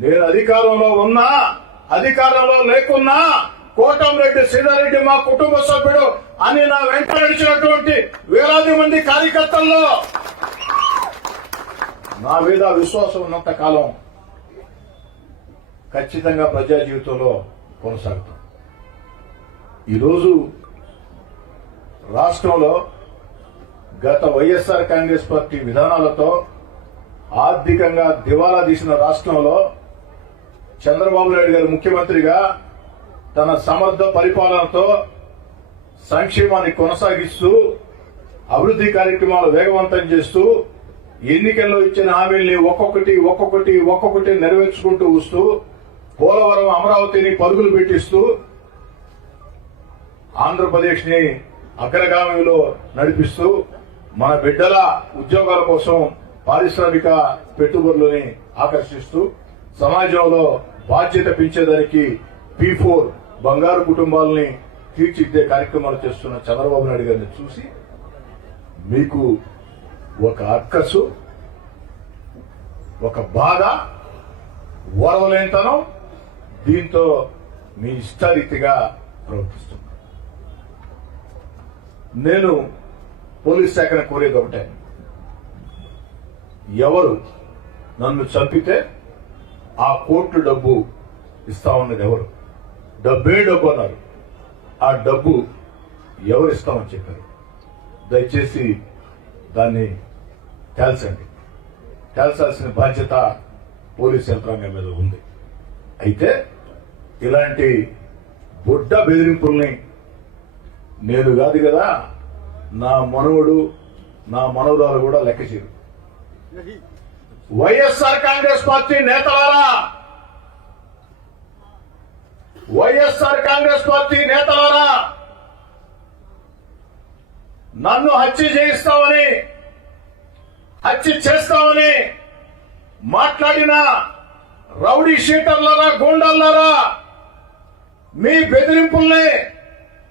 నేను అధికారంలో ఉన్నా అధికారంలో లేకున్నా కోటంరెడ్డి శ్రీధర్రెడ్డి మా కుటుంబ సభ్యుడు అని నా వెంట నడిచినటువంటి వేలాది మంది కార్యకర్తల్లో నా మీద విశ్వాసం ఉన్నంత కాలం ఖచ్చితంగా ప్రజా జీవితంలో కొనసాగుతాం. ఈరోజు రాష్ట్రంలో గత వైఎస్ఆర్ కాంగ్రెస్ పార్టీ విధానాలతో ఆర్థికంగా దివాలా తీసిన రాష్ట్రంలో చంద్రబాబు నాయుడు గారు ముఖ్యమంత్రిగా తన సమర్థ పరిపాలనతో సంక్షేమాన్ని కొనసాగిస్తూ అభివృద్ధి కార్యక్రమాలు వేగవంతం చేస్తూ ఎన్నికల్లో ఇచ్చిన హామీల్ని ఒక్కొక్కటి నెరవేర్చుకుంటూ వస్తూ పోలవరం అమరావతిని పరుగులు పెట్టిస్తూ ఆంధ్రప్రదేశ్ ని అగ్రగామిలో నడిపిస్తూ మన బిడ్డల ఉద్యోగాల కోసం పారిశ్రామిక పెట్టుబడులని ఆకర్షిస్తూ సమాజంలో బాధ్యత పెంచేదానికి P4 బంగారు కుటుంబాలని తీర్చిదిద్దే కార్యక్రమాలు చేస్తున్న చంద్రబాబు నాయుడు గారిని చూసి మీకు ఒక అక్కసు, ఒక బాధ, ఓర్వలేనితనం, దీంతో మీ ఇష్టారీతిగా ప్రవర్తిస్తున్నారు. నేను పోలీస్ శాఖను కోరేది ఒకటే, ఎవరు నన్ను చంపితే ఆ కోర్టు డబ్బు ఇస్తామన్నది ఎవరు? డబ్బే డబ్బు అన్నారు. ఆ డబ్బు ఎవరు ఇస్తామని చెప్పారు? దయచేసి దాన్ని తేల్చండి. తేల్చాల్సిన బాధ్యత పోలీస్ యంత్రాంగం మీద ఉంది. అయితే ఇలాంటి బుడ్డ బెదిరింపుల్ని నేను కాదు కదా, నా మనవడు నా మనవరాలు కూడా లెక్క చేయరు. వైఎస్ఆర్ కాంగ్రెస్ పార్టీ నేతలారా, వైఎస్ఆర్ కాంగ్రెస్ పార్టీ నేతలారా, నన్ను హత్య చేయిస్తామని, హత్య చేస్తామని మాట్లాడిన రౌడీ షీటర్లరా, గూండాలారా, మీ బెదిరింపుల్ని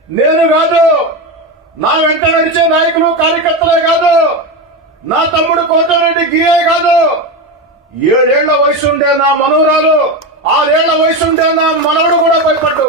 నేను కాదు, నా వెంట నడిచే నాయకులు కార్యకర్తలే కాదు, నా తమ్ముడు కోటరెడ్డి గియే కాదు, 7 ఏళ్ల వయసు ఉండే నా మనవరాలు, 6 ఏళ్ల వయసు ఉండే నా మనవడు కూడా భయపడ్డు.